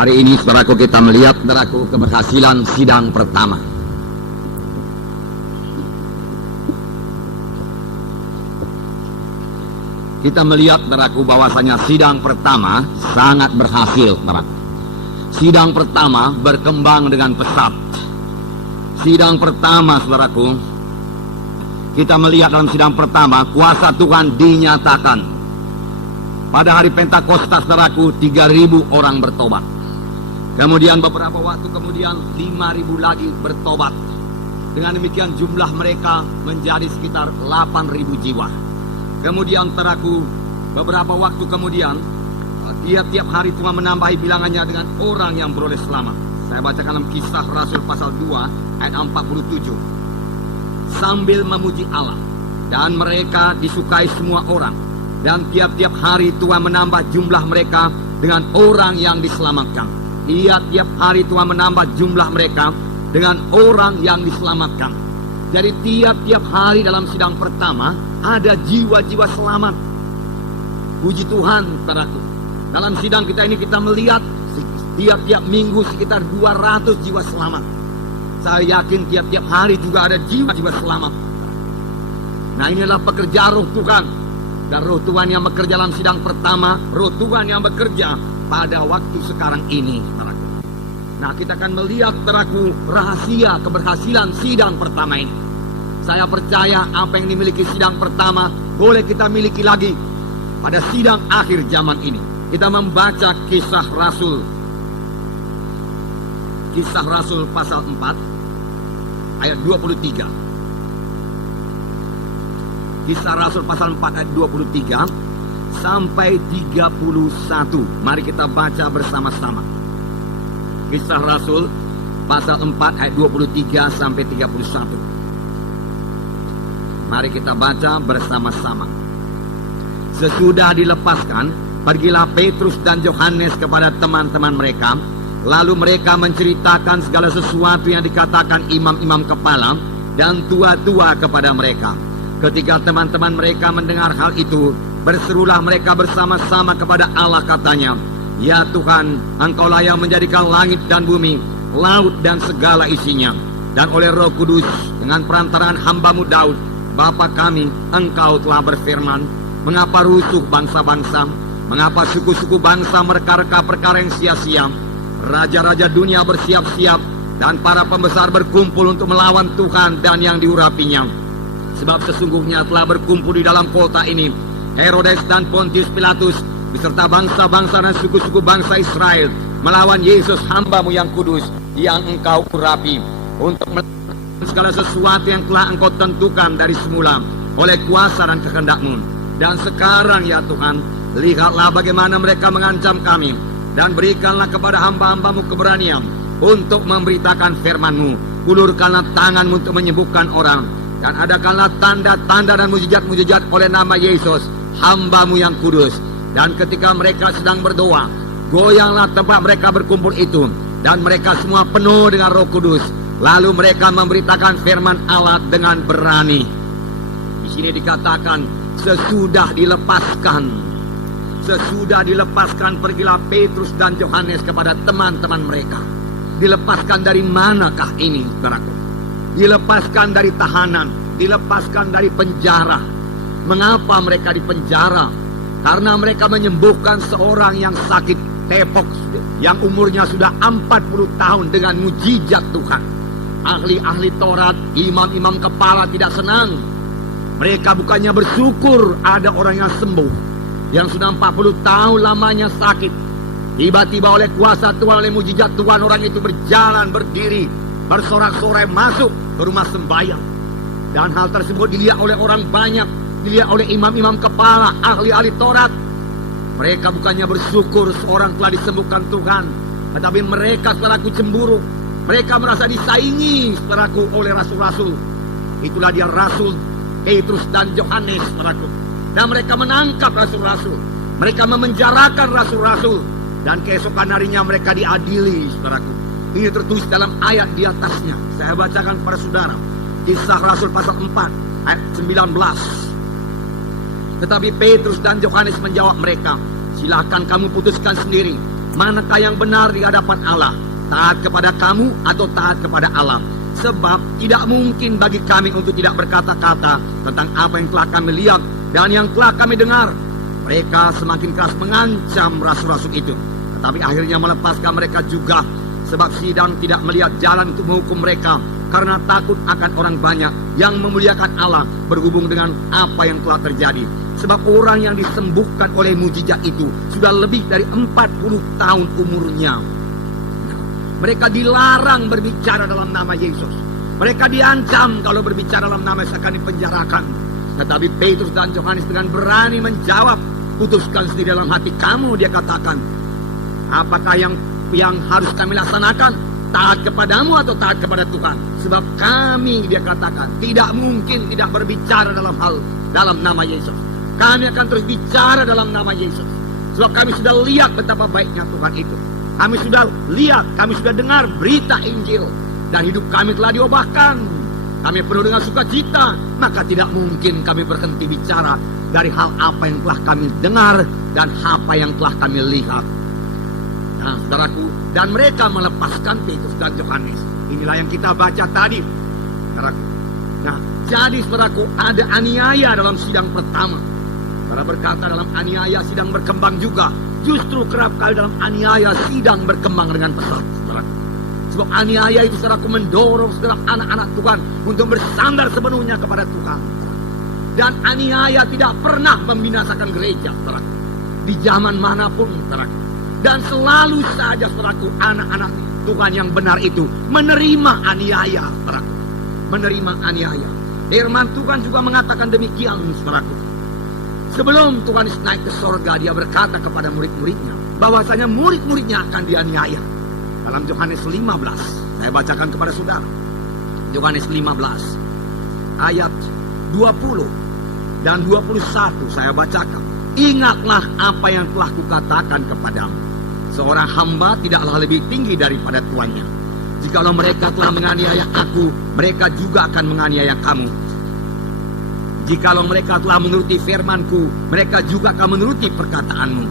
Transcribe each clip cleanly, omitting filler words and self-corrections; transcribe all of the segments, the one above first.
Hari ini saudaraku kita melihat saudaraku keberhasilan sidang pertama. Kita melihat saudaraku bahwasanya sidang pertama sangat berhasil saudaraku. Sidang pertama berkembang dengan pesat. Sidang pertama saudaraku, kita melihat dalam sidang pertama kuasa Tuhan dinyatakan. Pada hari Pentakosta saudaraku 3.000 orang bertobat. Kemudian beberapa waktu kemudian 5.000 lagi bertobat. Dengan demikian jumlah mereka menjadi sekitar 8.000 jiwa. Kemudian saudaraku, beberapa waktu kemudian tiap-tiap hari Tuhan menambahi bilangannya dengan orang yang beroleh selamat. Saya bacakan dalam Kisah Rasul pasal 2 ayat 47. Sambil memuji Allah, dan mereka disukai semua orang, dan tiap-tiap hari Tuhan menambah jumlah mereka dengan orang yang diselamatkan. Tiap-tiap hari Tuhan menambah jumlah mereka dengan orang yang diselamatkan. Jadi tiap-tiap hari dalam sidang pertama ada jiwa-jiwa selamat. Puji Tuhan saudaraku. Dalam sidang kita ini kita melihat tiap-tiap minggu sekitar 200 jiwa selamat. Saya yakin tiap-tiap hari juga ada jiwa-jiwa selamat. Nah, ini adalah pekerjaan roh Tuhan. Dan roh Tuhan yang bekerja dalam sidang pertama, roh Tuhan yang bekerja pada waktu sekarang ini. Nah, kita akan melihat saudaraku rahasia keberhasilan sidang pertama ini. Saya percaya apa yang dimiliki sidang pertama boleh kita miliki lagi pada sidang akhir zaman ini. Kita membaca Kisah Rasul. Kisah Rasul pasal 4 ayat 23. Kisah Rasul pasal 4 ayat 23 sampai 31. Mari kita baca bersama-sama. Kisah Rasul pasal 4 ayat 23 sampai 31. Mari kita baca bersama-sama. Sesudah dilepaskan, pergilah Petrus dan Yohanes kepada teman-teman mereka. Lalu mereka menceritakan segala sesuatu yang dikatakan imam-imam kepala dan tua-tua kepada mereka. Ketika teman-teman mereka mendengar hal itu, berserulah mereka bersama-sama kepada Allah, katanya, "Ya Tuhan, Engkaulah yang menjadikan langit dan bumi, laut dan segala isinya. Dan oleh Roh Kudus, dengan perantaraan hamba-Mu Daud, Bapa kami, Engkau telah berfirman, mengapa rusuh bangsa-bangsa, mengapa suku-suku bangsa mereka-reka perkara yang sia-sia. Raja-raja dunia bersiap-siap, dan para pembesar berkumpul untuk melawan Tuhan dan yang diurapinya. Sebab sesungguhnya telah berkumpul di dalam kota ini Herodes dan Pontius Pilatus, beserta bangsa-bangsa dan suku-suku bangsa Israel, melawan Yesus hamba-Mu yang kudus, yang Engkau urapi, untuk melakukan segala sesuatu yang telah Engkau tentukan dari semula oleh kuasa dan kehendak-Mu. Dan sekarang ya Tuhan, lihatlah bagaimana mereka mengancam kami, dan berikanlah kepada hamba-hamba-Mu keberanian untuk memberitakan firman-Mu. Ulurkanlah tangan-Mu untuk menyembuhkan orang, dan adakanlah tanda-tanda dan mujizat-mujizat oleh nama Yesus hamba-Mu yang kudus. Dan ketika mereka sedang berdoa, goyanglah tempat mereka berkumpul itu, dan mereka semua penuh dengan Roh Kudus. Lalu mereka memberitakan firman Allah dengan berani." Di sini dikatakan sesudah dilepaskan. Sesudah dilepaskan, pergilah Petrus dan Yohanes kepada teman-teman mereka. Dilepaskan dari manakah ini, saudaraku? Dilepaskan dari tahanan, dilepaskan dari penjara. Mengapa mereka di penjara? Karena mereka menyembuhkan seorang yang sakit tepok, yang umurnya sudah 40 tahun dengan mujizat Tuhan. Ahli-ahli Taurat, imam-imam kepala tidak senang. Mereka bukannya bersyukur ada orang yang sembuh, yang sudah 40 tahun lamanya sakit. Tiba-tiba oleh kuasa Tuhan, oleh mujizat Tuhan, orang itu berjalan, berdiri, bersorak-sorai masuk ke rumah sembahyang. Dan hal tersebut dilihat oleh orang banyak, dilihat oleh imam-imam kepala, ahli-ahli Taurat. Mereka bukannya bersyukur seorang telah disembuhkan Tuhan, tetapi mereka saudaraku cemburu. Mereka merasa disaingi saudaraku oleh rasul-rasul. Itulah dia Rasul Petrus dan Yohanes saudaraku. Dan mereka menangkap rasul-rasul, mereka memenjarakan rasul-rasul, dan keesokan harinya mereka diadili saudaraku. Ini tertulis dalam ayat di atasnya. Saya bacakan kepada saudara. Kisah Rasul pasal 4 ayat 19. Tetapi Petrus dan Yohanes menjawab mereka, "Silakan kamu putuskan sendiri manakah yang benar di hadapan Allah? Taat kepada kamu atau taat kepada alam? Sebab tidak mungkin bagi kami untuk tidak berkata-kata tentang apa yang telah kami lihat dan yang telah kami dengar. Mereka semakin keras mengancam rasul-rasul itu, tetapi akhirnya melepaskan mereka juga. Sebab sidang tidak melihat jalan untuk menghukum mereka, karena takut akan orang banyak yang memuliakan Allah berhubung dengan apa yang telah terjadi. Sebab orang yang disembuhkan oleh mujizat itu sudah lebih dari 40 tahun umurnya. Mereka dilarang berbicara dalam nama Yesus. Mereka diancam kalau berbicara dalam nama Yesus akan dipenjarakan. Tetapi Petrus dan Yohanes dengan berani menjawab, putuskan sendiri dalam hati kamu, dia katakan, apakah yang harus kami laksanakan? Taat kepadamu atau taat kepada Tuhan? Sebab kami, dia katakan, tidak mungkin tidak berbicara dalam nama Yesus. Kami akan terus bicara dalam nama Yesus. Sebab kami sudah lihat betapa baiknya Tuhan itu. Kami sudah lihat, kami sudah dengar berita Injil, dan hidup kami telah diubahkan. Kami penuh dengan sukacita, maka tidak mungkin kami berhenti bicara dari hal apa yang telah kami dengar dan apa yang telah kami lihat. Nah, saudaraku, dan mereka melepaskan Petrus dan Yohanes. Inilah yang kita baca tadi, saudaraku. Nah, jadi saudaraku, ada aniaya dalam sidang pertama. Saudara berkata dalam aniaya sidang berkembang juga. Justru kerap kali dalam aniaya sidang berkembang dengan pesat, saudaraku. Sebab aniaya itu, saudaraku, mendorong saudara anak-anak Tuhan untuk bersandar sepenuhnya kepada Tuhan. Dan aniaya tidak pernah membinasakan gereja, saudaraku. Di zaman manapun, saudaraku. Dan selalu saja, saudaraku, anak-anak Tuhan yang benar itu menerima aniaya, saudaraku. Menerima aniaya. Firman Tuhan juga mengatakan demikian, saudaraku. Sebelum Tuhan Yesus naik ke sorga, dia berkata kepada murid-muridnya bahwasanya murid-muridnya akan dianiaya. Dalam Yohanes 15, saya bacakan kepada saudara. Yohanes 15, ayat 20 dan 21 saya bacakan. Ingatlah apa yang telah kukatakan kepadamu. Seorang hamba tidaklah lebih tinggi daripada tuannya. Jikalau mereka telah menganiaya aku, mereka juga akan menganiaya kamu. Jikalau mereka telah menuruti firmanku, mereka juga akan menuruti perkataanmu.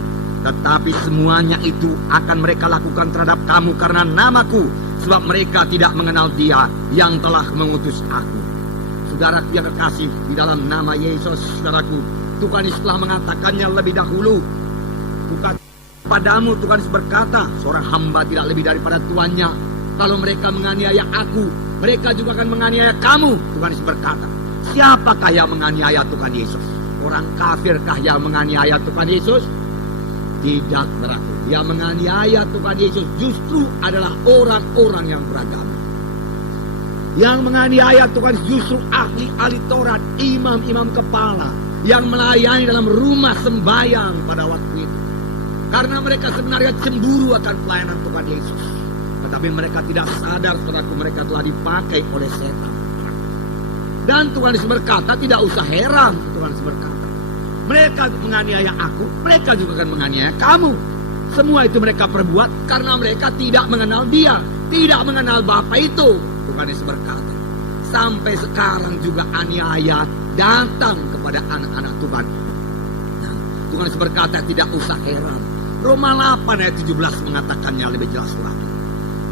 Tetapi semuanya itu akan mereka lakukan terhadap kamu karena namaku, sebab mereka tidak mengenal Dia yang telah mengutus aku. Saudara yang kekasih, di dalam nama Yesus, saudaraku, Tuhan Yesus telah mengatakannya lebih dahulu. Bukan padamu, Tuhan Yesus berkata, seorang hamba tidak lebih daripada tuannya. Kalau mereka menganiaya aku, mereka juga akan menganiaya kamu. Tuhan Yesus berkata. Siapakah yang menganiaya Tuhan Yesus? Orang kafirkah yang menganiaya Tuhan Yesus? Tidak, saudaraku. Yang menganiaya Tuhan Yesus justru adalah orang-orang yang beragama. Yang menganiaya Tuhan justru ahli-ahli Taurat, imam-imam kepala yang melayani dalam rumah sembahyang pada waktu itu. Karena mereka sebenarnya cemburu akan pelayanan Tuhan Yesus. Tetapi mereka tidak sadar, saudaraku, mereka telah dipakai oleh setan. Dan Tuhan Yesus berkata, tidak usah heran. Tuhan Yesus berkata, mereka menganiaya aku, mereka juga akan menganiaya kamu. Semua itu mereka perbuat karena mereka tidak mengenal Dia, tidak mengenal Bapa itu. Tuhan Yesus berkata, sampai sekarang juga aniaya datang kepada anak-anak Tuhan. Nah, Tuhan Yesus berkata, tidak usah heran. Roma 8 ayat 17 mengatakannya lebih jelas lagi.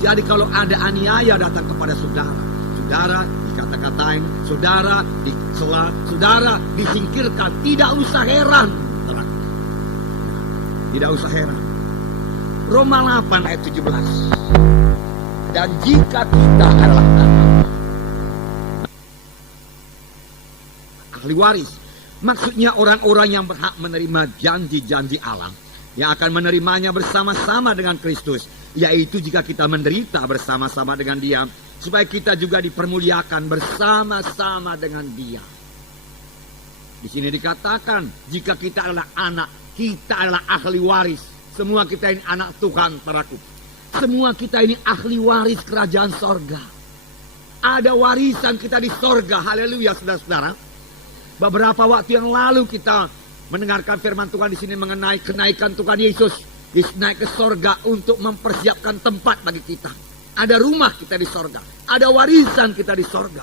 Jadi kalau ada aniaya datang kepada saudara, saudara dikata-katain, saudara dicela, saudara disingkirkan, tidak usah heran. Tidak usah heran. Roma 8 ayat 17. Dan jika kita adalah ahli waris, maksudnya orang-orang yang berhak menerima janji-janji Allah, yang akan menerimanya bersama-sama dengan Kristus, yaitu jika kita menderita bersama-sama dengan Dia, supaya kita juga dipermuliakan bersama-sama dengan Dia. Di sini dikatakan, jika kita adalah anak, kita adalah ahli waris. Semua kita ini anak Tuhan, saudaraku. Semua kita ini ahli waris kerajaan sorga. Ada warisan kita di sorga, haleluya, saudara-saudara. Beberapa waktu yang lalu kita mendengarkan firman Tuhan di sini mengenai kenaikan Tuhan Yesus. Yesus naik ke sorga untuk mempersiapkan tempat bagi kita. Ada rumah kita di sorga. Ada warisan kita di sorga.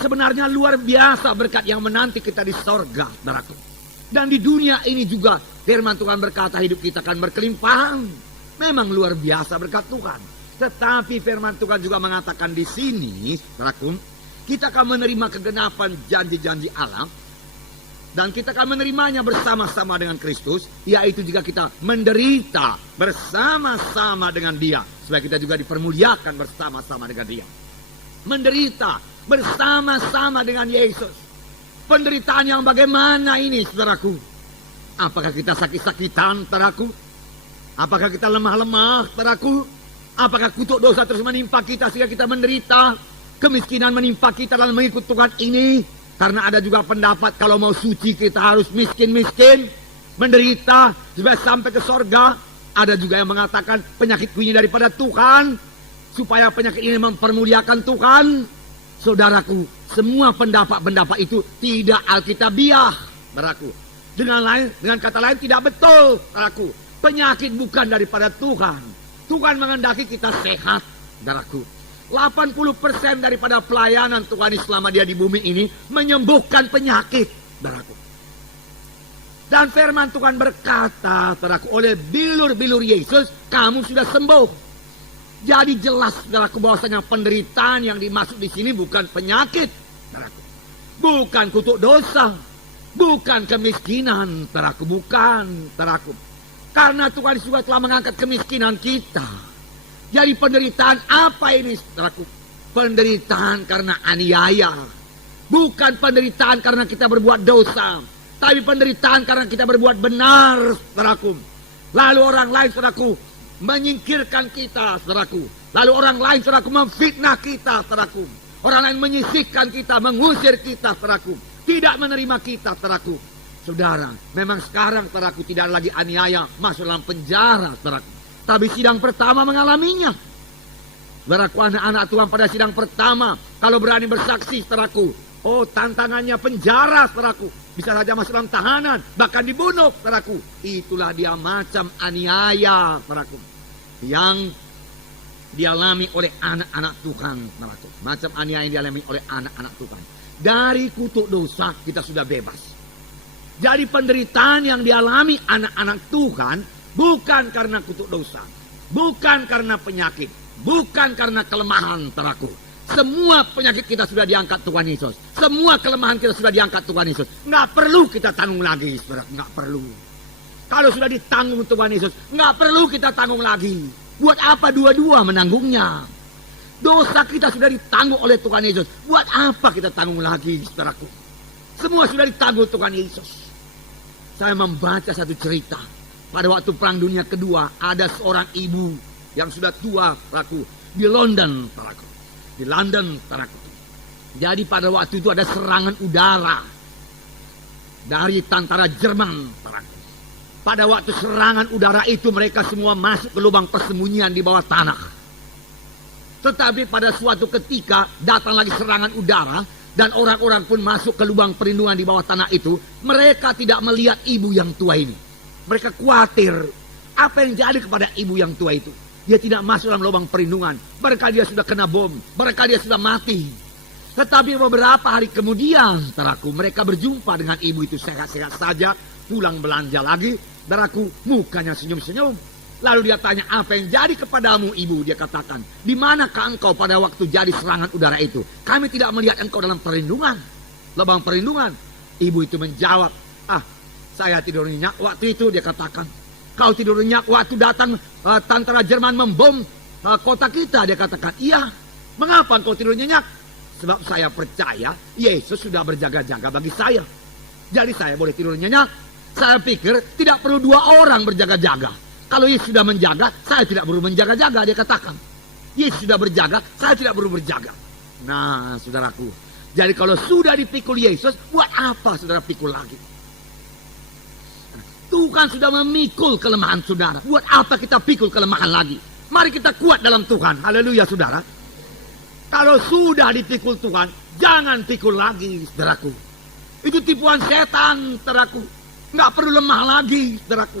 Sebenarnya luar biasa berkat yang menanti kita di sorga, saudaraku. Dan di dunia ini juga firman Tuhan berkata hidup kita akan berkelimpahan. Memang luar biasa berkat Tuhan. Tetapi firman Tuhan juga mengatakan di sini, saudaraku, kita akan menerima kegenapan janji-janji Allah. Dan kita akan menerimanya bersama-sama dengan Kristus, yaitu jika kita menderita bersama-sama dengan Dia, supaya kita juga dipermuliakan bersama-sama dengan Dia. Menderita bersama-sama dengan Yesus. Penderitaan yang bagaimana ini, saudaraku? Apakah kita sakit-sakitan, saudaraku? Apakah kita lemah-lemah, saudaraku? Apakah kutuk dosa terus menimpa kita sehingga kita menderita? Kemiskinan menimpa kita dalam mengikut Tuhan ini? Karena ada juga pendapat kalau mau suci kita harus miskin-miskin, menderita supaya sampai ke sorga. Ada juga yang mengatakan penyakitku ini daripada Tuhan, supaya penyakit ini mempermuliakan Tuhan. Saudaraku, semua pendapat-pendapat itu tidak alkitabiah, saudaraku. Dengan kata lain tidak betul, saudaraku. Penyakit bukan daripada Tuhan. Tuhan menghendaki kita sehat, saudaraku. 80% daripada pelayanan Tuhan selama Dia di bumi ini menyembuhkan penyakit, saudaraku. Dan firman Tuhan berkata, saudaraku, oleh bilur-bilur Yesus kamu sudah sembuh. Jadi jelas, saudaraku, bahwasanya penderitaan yang dimaksud di sini bukan penyakit, saudaraku. Bukan kutuk dosa, bukan kemiskinan, saudaraku, bukan, saudaraku. Karena Tuhan juga telah mengangkat kemiskinan kita. Jadi penderitaan apa ini, saudaraku? Penderitaan karena aniaya. Bukan penderitaan karena kita berbuat dosa, tapi penderitaan karena kita berbuat benar, saudaraku. Lalu orang lain, saudaraku, menyingkirkan kita, saudaraku. Lalu orang lain, saudaraku, memfitnah kita, saudaraku. Orang lain menyisihkan kita, mengusir kita, saudaraku. Tidak menerima kita, saudaraku. Saudara, memang sekarang, saudaraku, tidak lagi aniaya masuk dalam penjara, saudaraku. Tapi sidang pertama mengalaminya. Saudaraku, anak-anak Tuhan pada sidang pertama, kalau berani bersaksi, saudaraku, oh tantangannya penjara, saudaraku. Bisa saja masuk dalam tahanan, bahkan dibunuh, saudaraku. Itulah dia macam aniaya, saudaraku, yang dialami oleh anak-anak Tuhan, saudaraku. Macam aniaya yang dialami oleh anak-anak Tuhan. Dari kutuk dosa kita sudah bebas. Jadi penderitaan yang dialami anak-anak Tuhan bukan karena kutuk dosa, bukan karena penyakit, bukan karena kelemahan, saudaraku. Semua penyakit kita sudah diangkat Tuhan Yesus. Semua kelemahan kita sudah diangkat Tuhan Yesus. Nggak perlu kita tanggung lagi, saudara. Nggak perlu. Kalau sudah ditanggung Tuhan Yesus, nggak perlu kita tanggung lagi. Buat apa dua-dua menanggungnya? Dosa kita sudah ditanggung oleh Tuhan Yesus. Buat apa kita tanggung lagi, saudaraku? Semua sudah ditanggung Tuhan Yesus. Saya membaca satu cerita. Pada waktu Perang Dunia Kedua, ada seorang ibu yang sudah tua, saudaraku, di London, saudaraku. Di London, saudaraku. Jadi pada waktu itu ada serangan udara dari tentara Jerman, saudaraku. Pada waktu serangan udara itu mereka semua masuk ke lubang persembunyian di bawah tanah. Tetapi pada suatu ketika datang lagi serangan udara dan orang-orang pun masuk ke lubang perlindungan di bawah tanah itu. Mereka tidak melihat ibu yang tua ini. Mereka khawatir apa yang jadi kepada ibu yang tua itu. Dia tidak masuk dalam lubang perlindungan. Mereka dia sudah kena bom. Mereka dia sudah mati. Tetapi beberapa hari kemudian, saudaraku, mereka berjumpa dengan ibu itu sehat-sehat saja. Pulang belanja lagi. Saudaraku, mukanya senyum-senyum. Lalu dia tanya, apa yang jadi kepadamu ibu? Dia katakan, di manakah engkau pada waktu jadi serangan udara itu? Kami tidak melihat engkau dalam perlindungan. Lubang perlindungan. Ibu itu menjawab, saya tidur nyenyak waktu itu, dia katakan. Kau tidur nyenyak waktu datang tentara Jerman membom kota kita, dia katakan. Iya, mengapa engkau tidur nyenyak? Sebab saya percaya Yesus sudah berjaga-jaga bagi saya. Jadi saya boleh tidur nyenyak. Saya pikir tidak perlu dua orang berjaga-jaga. Kalau Yesus sudah menjaga, saya tidak perlu menjaga-jaga, dia katakan. Yesus sudah berjaga, saya tidak perlu berjaga. Nah, saudaraku, jadi kalau sudah dipikul Yesus, buat apa saudara pikul lagi? Tuhan sudah memikul kelemahan saudara. Buat apa kita pikul kelemahan lagi? Mari kita kuat dalam Tuhan. Haleluya, saudara. Kalau sudah dipikul Tuhan, jangan pikul lagi, saudaraku. Itu tipuan setan, saudaraku. Nggak perlu lemah lagi, saudaraku.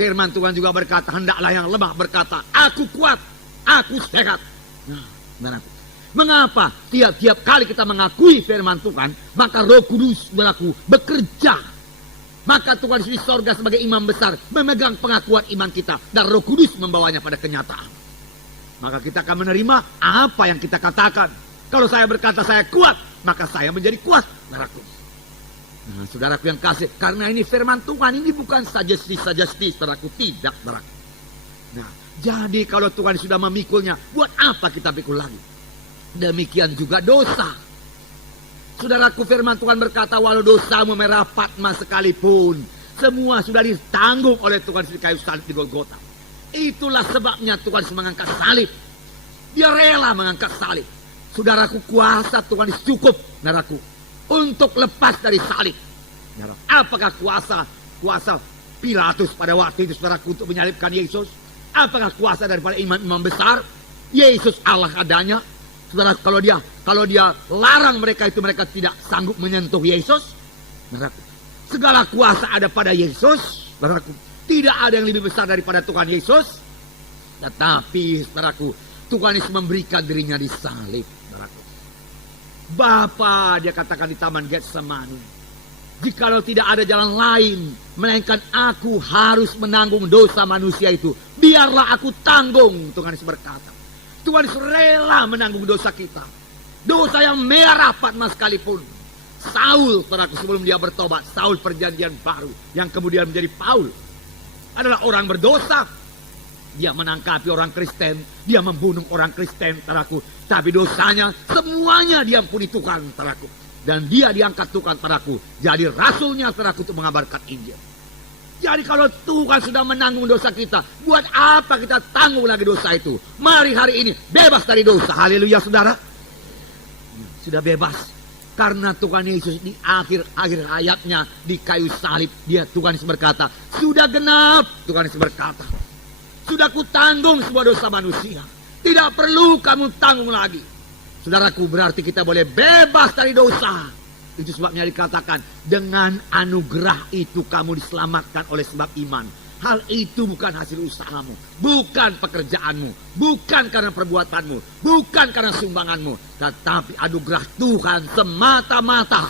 Firman Tuhan juga berkata, hendaklah yang lemah berkata, aku kuat, aku sehat. Nah, saudaraku. Mengapa tiap-tiap kali kita mengakui firman Tuhan, maka Roh Kudus, saudaraku, bekerja Maka Tuhan Yesus di sorga sebagai imam besar memegang pengakuan iman kita. Dan Roh Kudus membawanya pada kenyataan. Maka kita akan menerima apa yang kita katakan. Kalau saya berkata saya kuat, maka saya menjadi kuat, saudaraku. Nah, saudaraku yang kasih, karena ini firman Tuhan, ini bukan sugesti, saudaraku. Tidak, saudaraku. Nah, jadi kalau Tuhan sudah memikulnya, buat apa kita pikul lagi? Demikian juga dosa. Saudaraku, firman Tuhan berkata, walau dosamu merah Patma sekalipun, semua sudah ditanggung oleh Tuhan di kayu salib di Golgota. Itulah sebabnya Tuhan mengangkat salib. Dia rela mengangkat salib. Saudaraku, kuasa Tuhan cukup, saudaraku, untuk lepas dari salib. Apakah kuasa Pilatus pada waktu itu, saudaraku, untuk menyalibkan Yesus? Apakah kuasa daripada imam-imam besar? Yesus Allah adanya. Saudara, kalau dia larang mereka itu, mereka tidak sanggup menyentuh Yesus. Saudaraku, segala kuasa ada pada Yesus. Saudaraku, tidak ada yang lebih besar daripada Tuhan Yesus. Tetapi, saudaraku, Tuhan Yesus memberikan dirinya di salib. Saudaraku, Bapa, dia katakan di Taman Getsemani, jikalau tidak ada jalan lain melainkan aku harus menanggung dosa manusia itu, biarlah aku tanggung. Tuhan Yesus berkata, Tuhan Yesus rela menanggung dosa kita. Dosa yang merah Patma sekalipun. Saul, saudaraku, sebelum dia bertobat, Saul perjanjian baru, yang kemudian menjadi Paul, adalah orang berdosa. Dia menangkapi orang Kristen, dia membunuh orang Kristen, saudaraku. Tapi dosanya semuanya diampuni Tuhan, saudaraku. Dan dia diangkat Tuhan, saudaraku, jadi rasulnya, saudaraku, untuk mengabarkan Injil. Jadi kalau Tuhan sudah menanggung dosa kita, buat apa kita tanggung lagi dosa itu? Mari hari ini bebas dari dosa. Haleluya, saudara. Sudah bebas. Karena Tuhan Yesus di akhir hayatnya di kayu salib, Tuhan Yesus berkata, sudah genap. Tuhan Yesus berkata, sudah kutanggung semua dosa manusia. Tidak perlu kamu tanggung lagi. Saudaraku, berarti kita boleh bebas dari dosa. Itu sebabnya dikatakan, dengan anugerah itu kamu diselamatkan oleh sebab iman. Hal itu bukan hasil usahamu, bukan pekerjaanmu, bukan karena perbuatanmu, bukan karena sumbanganmu, tetapi anugerah Tuhan semata-mata.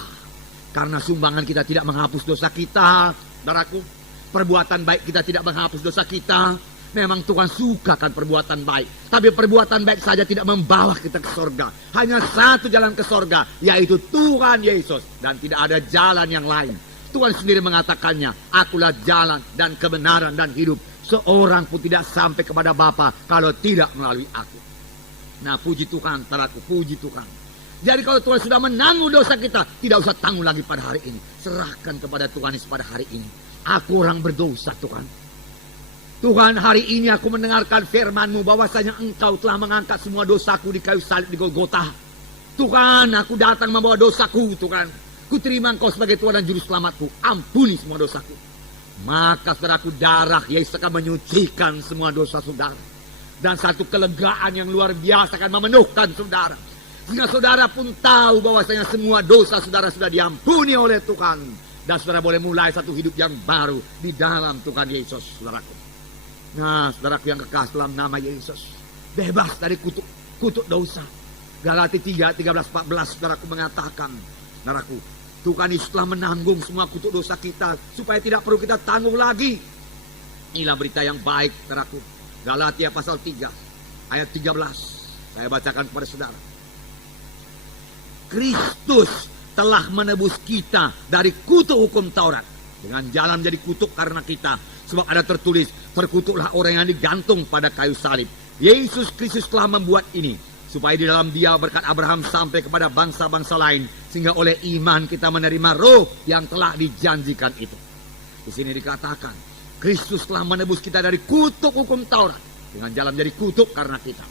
Karena sumbangan kita tidak menghapus dosa kita, saudaraku. Perbuatan baik kita tidak menghapus dosa kita. Memang Tuhan sukakan perbuatan baik, tapi perbuatan baik saja tidak membawa kita ke sorga. Hanya satu jalan ke sorga, yaitu Tuhan Yesus, dan tidak ada jalan yang lain. Tuhan sendiri mengatakannya, akulah jalan dan kebenaran dan hidup. Seorang pun tidak sampai kepada Bapa kalau tidak melalui aku. Nah, puji Tuhan, saudaraku, puji Tuhan. Jadi kalau Tuhan sudah menanggung dosa kita, tidak usah tanggung lagi pada hari ini. Serahkan kepada Tuhan Yesus pada hari ini. Aku orang berdosa, Tuhan. Tuhan, hari ini aku mendengarkan firman-Mu bahwasanya Engkau telah mengangkat semua dosaku di kayu salib di Golgota. Tuhan, aku datang membawa dosaku, Tuhan. Kuterima Engkau sebagai Tuhan dan Juru Selamatku. Ampuni semua dosaku. Maka, saudaraku, darah Yesus akan menyucikan semua dosa saudara. Dan satu kelegaan yang luar biasa akan memenuhkan saudara. Sehingga saudara pun tahu bahwasanya semua dosa saudara sudah diampuni oleh Tuhan. Dan saudara boleh mulai satu hidup yang baru di dalam Tuhan Yesus, saudaraku. Nah, saudaraku yang kekasih dalam nama Yesus, bebas dari kutuk dosa. Galatia 3:13-14, saudaraku mengatakan, saudaraku, Tuhan Yesus telah menanggung semua kutuk dosa kita, supaya tidak perlu kita tanggung lagi. Inilah berita yang baik, saudaraku. Galatia pasal 3 ayat 13. Saya bacakan kepada saudara. Kristus telah menebus kita dari kutuk hukum Taurat, dengan jalan menjadi kutuk karena kita. Sebab ada tertulis, terkutuklah orang yang digantung pada kayu salib. Yesus Kristus telah membuat ini, supaya di dalam Dia berkat Abraham sampai kepada bangsa-bangsa lain, sehingga oleh iman kita menerima roh yang telah dijanjikan itu. Di sini dikatakan, Kristus telah menebus kita dari kutuk hukum Taurat, dengan jalan menjadi kutuk karena kita.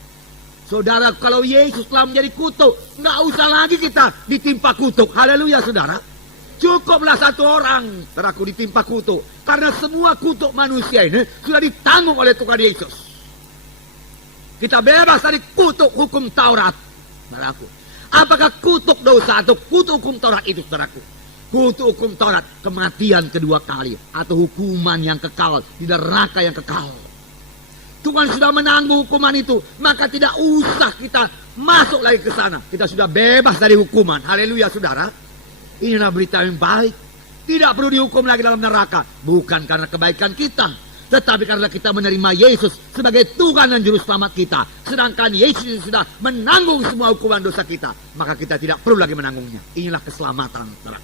Saudara, kalau Yesus telah menjadi kutuk, nggak usah lagi kita ditimpa kutuk. Haleluya, saudara. Cukuplah satu orang, saudaraku, ditimpa kutuk. Karena semua kutuk manusia ini sudah ditanggung oleh Tuhan Yesus. Kita bebas dari kutuk hukum Taurat, saudaraku. Apakah kutuk dosa atau kutuk hukum Taurat itu, saudaraku? Kutuk hukum Taurat, kematian kedua kali, atau hukuman yang kekal, di neraka yang kekal. Tuhan sudah menanggung hukuman itu, maka tidak usah kita masuk lagi ke sana. Kita sudah bebas dari hukuman. Haleluya, saudara. Inilah berita yang baik. Tidak perlu dihukum lagi dalam neraka. Bukan karena kebaikan kita, tetapi karena kita menerima Yesus sebagai Tuhan dan Juru Selamat kita. Sedangkan Yesus sudah menanggung semua hukuman dosa kita, maka kita tidak perlu lagi menanggungnya. Inilah keselamatan, saudara.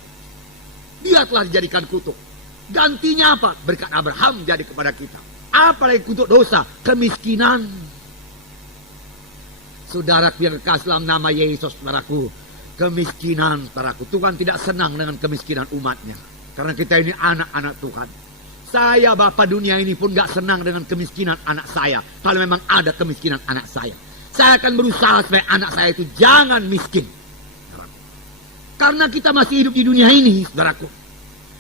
Dia telah dijadikan kutuk. Gantinya apa? Berkat Abraham jadi kepada kita. Apalagi kutuk dosa? Kemiskinan. Saudaraku yang kekasih dalam nama Yesus, saudaraku, kemiskinan, saudaraku. Tuhan tidak senang dengan kemiskinan umatnya. Karena kita ini anak-anak Tuhan. Saya Bapak dunia ini pun gak senang dengan kemiskinan anak saya. Kalau memang ada kemiskinan anak saya, saya akan berusaha supaya anak saya itu jangan miskin. Karena kita masih hidup di dunia ini, saudaraku.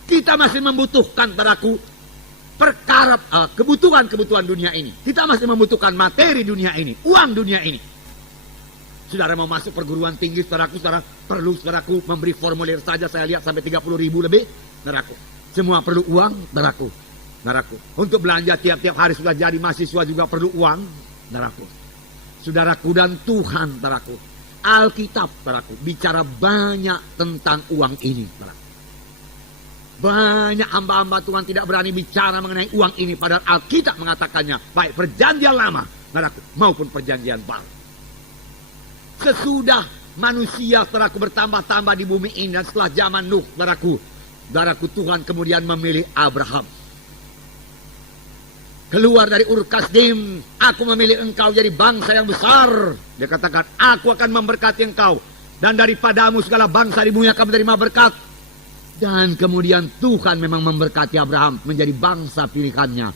Kita masih membutuhkan, saudaraku, perkara kebutuhan-kebutuhan dunia ini. Kita masih membutuhkan materi dunia ini, uang dunia ini. Saudara mau masuk perguruan tinggi, saudaraku, saudaraku memberi formulir saja, saya lihat sampai 30.000 lebih, saudaraku. Semua perlu uang, saudaraku. Saudaraku, untuk belanja tiap-tiap hari sudah jadi mahasiswa juga perlu uang, saudaraku. Saudaraku dan Tuhan, saudaraku. Alkitab, saudaraku, bicara banyak tentang uang ini, saudaraku. Banyak hamba-hamba Tuhan tidak berani bicara mengenai uang ini, padahal Alkitab mengatakannya, baik perjanjian lama, saudaraku, maupun perjanjian baru. Sesudah manusia, saudaraku, bertambah-tambah di bumi ini dan setelah zaman Nuh, saudaraku, Tuhan kemudian memilih Abraham. Keluar dari Ur Kasdim, aku memilih engkau jadi bangsa yang besar. Dia katakan, aku akan memberkati engkau, dan daripadamu segala bangsa di bumi akan menerima berkat. Dan kemudian Tuhan memang memberkati Abraham menjadi bangsa pilihannya.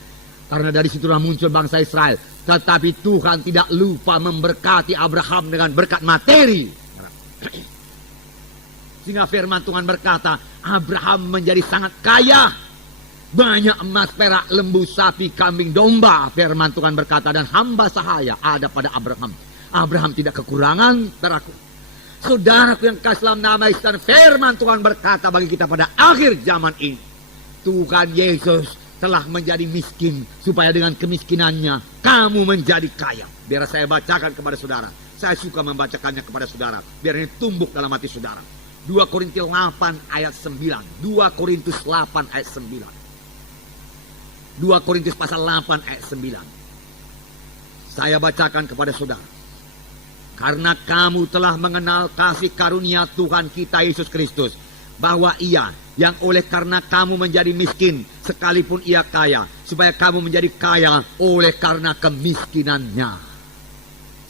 Karena dari situlah muncul bangsa Israel. Tetapi Tuhan tidak lupa memberkati Abraham dengan berkat materi. Sehingga firman Tuhan berkata, Abraham menjadi sangat kaya. Banyak emas, perak, lembu, sapi, kambing, domba. Firman Tuhan berkata, dan hamba sahaya ada pada Abraham. Abraham tidak kekurangan, saudaraku. Saudaraku yang kasih dalam nama Yesus, firman Tuhan berkata bagi kita pada akhir zaman ini. Tuhan Yesus telah menjadi miskin, supaya dengan kemiskinannya kamu menjadi kaya. Biar saya bacakan kepada saudara. Saya suka membacakannya kepada saudara, biar ini tumbuh dalam hati saudara. 2 Korintus 8 ayat 9. 2 Korintus 8 ayat 9. 2 Korintus pasal 8 ayat 9. Saya bacakan kepada saudara. Karena kamu telah mengenal kasih karunia Tuhan kita Yesus Kristus, bahwa Ia yang oleh karena kamu menjadi miskin, sekalipun Ia kaya, supaya kamu menjadi kaya oleh karena kemiskinannya.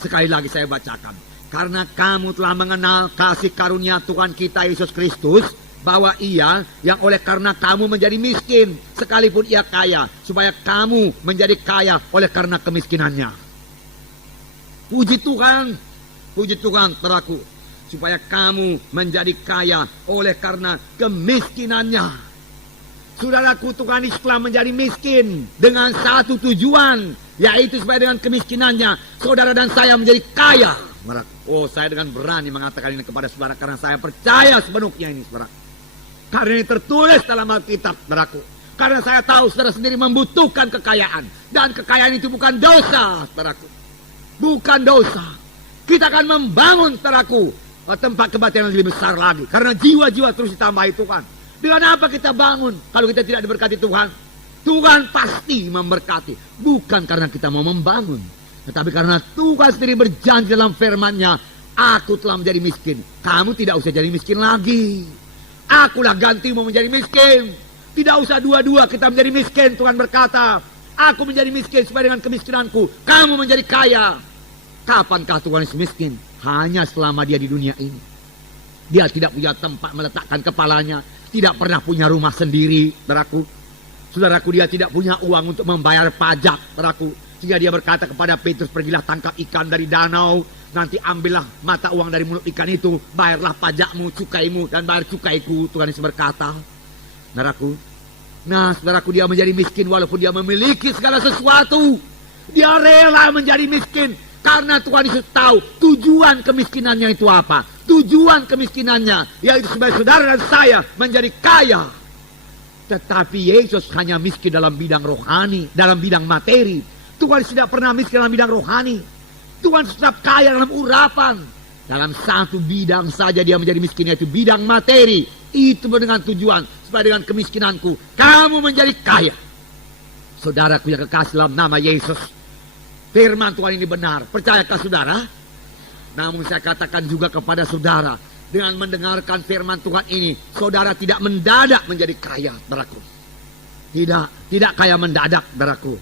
Sekali lagi saya bacakan. Karena kamu telah mengenal kasih karunia Tuhan kita Yesus Kristus, bahwa Ia yang oleh karena kamu menjadi miskin, sekalipun Ia kaya, supaya kamu menjadi kaya oleh karena kemiskinannya. Puji Tuhan. Puji Tuhan, saudaraku, supaya kamu menjadi kaya oleh karena kemiskinannya. Saudaraku, Tuhan Yesus telah menjadi miskin dengan satu tujuan, yaitu supaya dengan kemiskinannya saudara dan saya menjadi kaya. Oh, saya dengan berani mengatakan ini kepada saudara karena saya percaya sepenuhnya ini, saudara. Karena ini tertulis dalam Alkitab, saudaraku. Karena saya tahu saudara sendiri membutuhkan kekayaan, dan kekayaan itu bukan dosa, saudaraku. Bukan dosa. Kita akan membangun, saudaraku, tempat kebaktian yang lebih besar lagi. Karena jiwa-jiwa terus ditambahi Tuhan. Dengan apa kita bangun kalau kita tidak diberkati Tuhan? Tuhan pasti memberkati. Bukan karena kita mau membangun, tetapi karena Tuhan sendiri berjanji dalam firman-Nya, aku telah menjadi miskin, kamu tidak usah jadi miskin lagi. Akulah gantimu menjadi miskin. Tidak usah dua-dua kita menjadi miskin. Tuhan berkata, aku menjadi miskin supaya dengan kemiskinanku kamu menjadi kaya. Kapankah Tuhan Yesus miskin? Hanya selama dia di dunia ini. Dia tidak punya tempat meletakkan kepalanya, tidak pernah punya rumah sendiri, saudaraku. Saudaraku, dia tidak punya uang untuk membayar pajak, saudaraku. Sehingga dia berkata kepada Petrus, pergilah tangkap ikan dari danau, nanti ambillah mata uang dari mulut ikan itu, bayarlah pajakmu, cukaimu, dan bayar cukaiku. Tuhan Yesus berkata, saudaraku. Nah, saudaraku, dia menjadi miskin walaupun dia memiliki segala sesuatu. Dia rela menjadi miskin. Karena Tuhan Yesus tahu tujuan kemiskinannya itu apa. Tujuan kemiskinannya yaitu supaya saudara dan saya menjadi kaya. Tetapi Yesus hanya miskin dalam bidang rohani, dalam bidang materi. Tuhan tidak pernah miskin dalam bidang rohani. Tuhan tetap kaya dalam urapan. Dalam satu bidang saja dia menjadi miskin, yaitu bidang materi. Itu dengan tujuan supaya dengan kemiskinanku kamu menjadi kaya. Saudaraku yang kekasih dalam nama Yesus, firman Tuhan ini benar. Percayakah saudara? Namun saya katakan juga kepada saudara, dengan mendengarkan firman Tuhan ini, saudara tidak mendadak menjadi kaya, saudaraku. Tidak kaya mendadak, saudaraku.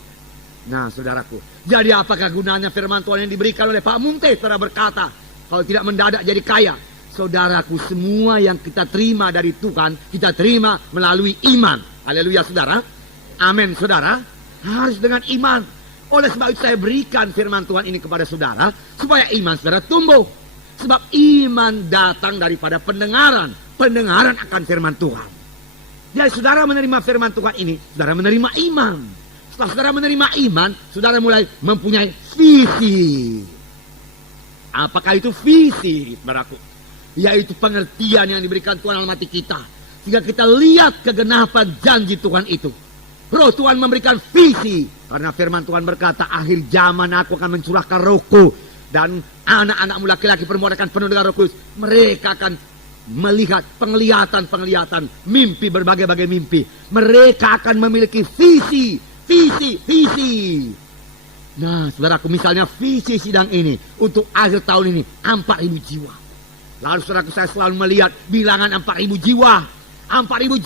Nah, saudaraku, jadi apakah gunanya firman Tuhan yang diberikan oleh Pak Munte? Saudara berkata, kalau tidak mendadak jadi kaya. Saudaraku, semua yang kita terima dari Tuhan, kita terima melalui iman. Haleluya, saudara. Amin, saudara. Harus dengan iman. Oleh sebab itu saya berikan firman Tuhan ini kepada saudara, supaya iman saudara tumbuh. Sebab iman datang daripada pendengaran. Pendengaran akan firman Tuhan. Jadi saudara menerima firman Tuhan ini, saudara menerima iman. Setelah saudara menerima iman, saudara mulai mempunyai visi. Apakah itu visi, saudaraku? Yaitu pengertian yang diberikan Tuhan dalam hati kita, sehingga kita lihat kegenapan janji Tuhan itu. Roh Tuhan memberikan visi, karena firman Tuhan berkata, akhir zaman aku akan mencurahkan rohku, dan anak-anakmu laki-laki perempuan akan penuh dengan Roh Kudus. Mereka akan melihat penglihatan, mimpi, berbagai-bagai mimpi. Mereka akan memiliki visi. Nah, saudaraku, misalnya visi sidang ini untuk akhir tahun ini 4.000 jiwa. Lalu saudaraku, saya selalu melihat bilangan 4.000 jiwa. 4.000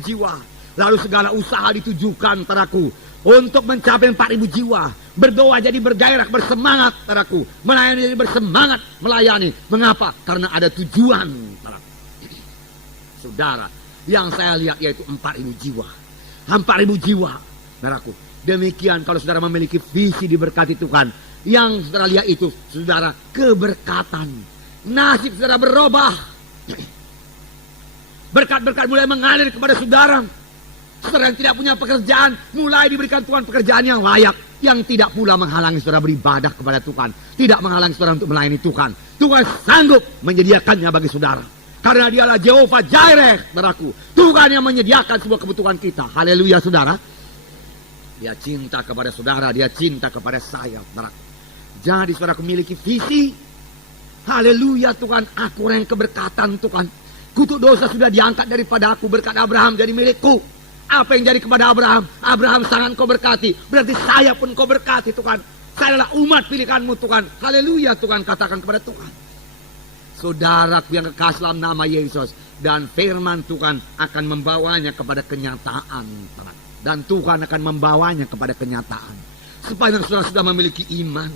jiwa. Lalu segala usaha ditujukan, saudaraku, untuk mencapai 4.000 jiwa. Berdoa jadi bergairah, bersemangat, saudaraku. Melayani jadi bersemangat melayani. Mengapa? Karena ada tujuan, saudaraku. Saudara, yang saya lihat yaitu 4.000 jiwa. 4.000 jiwa, saudaraku. Demikian kalau saudara memiliki visi diberkati Tuhan. Yang saudara lihat itu, saudara, keberkatan. Nasib saudara berubah. Berkat-berkat mulai mengalir kepada saudara. Saudara yang tidak punya pekerjaan, mulai diberikan Tuhan pekerjaan yang layak. Yang tidak pula menghalangi saudara beribadah kepada Tuhan. Tidak menghalangi saudara untuk melayani Tuhan. Tuhan sanggup menyediakannya bagi saudara. Karena dialah Jehovah Jireh, saudaraku. Tuhan yang menyediakan semua kebutuhan kita. Haleluya, saudara. Dia cinta kepada saudara, dia cinta kepada saya, saudaraku. Jadi saudaraku memiliki visi. Haleluya, Tuhan, aku orang keberkatan, Tuhan. Kutuk dosa sudah diangkat daripada aku, berkat Abraham jadi milikku. Apa yang jadi kepada Abraham? Abraham sangat kau berkati. Berarti saya pun kau berkati, Tuhan. Saya adalah umat pilihanmu, Tuhan. Haleluya, Tuhan, katakan kepada Tuhan. Saudaraku yang kekasih dalam nama Yesus. Dan firman Tuhan akan membawanya kepada kenyataan. Dan Tuhan akan membawanya kepada kenyataan. Supaya saudara sudah memiliki iman.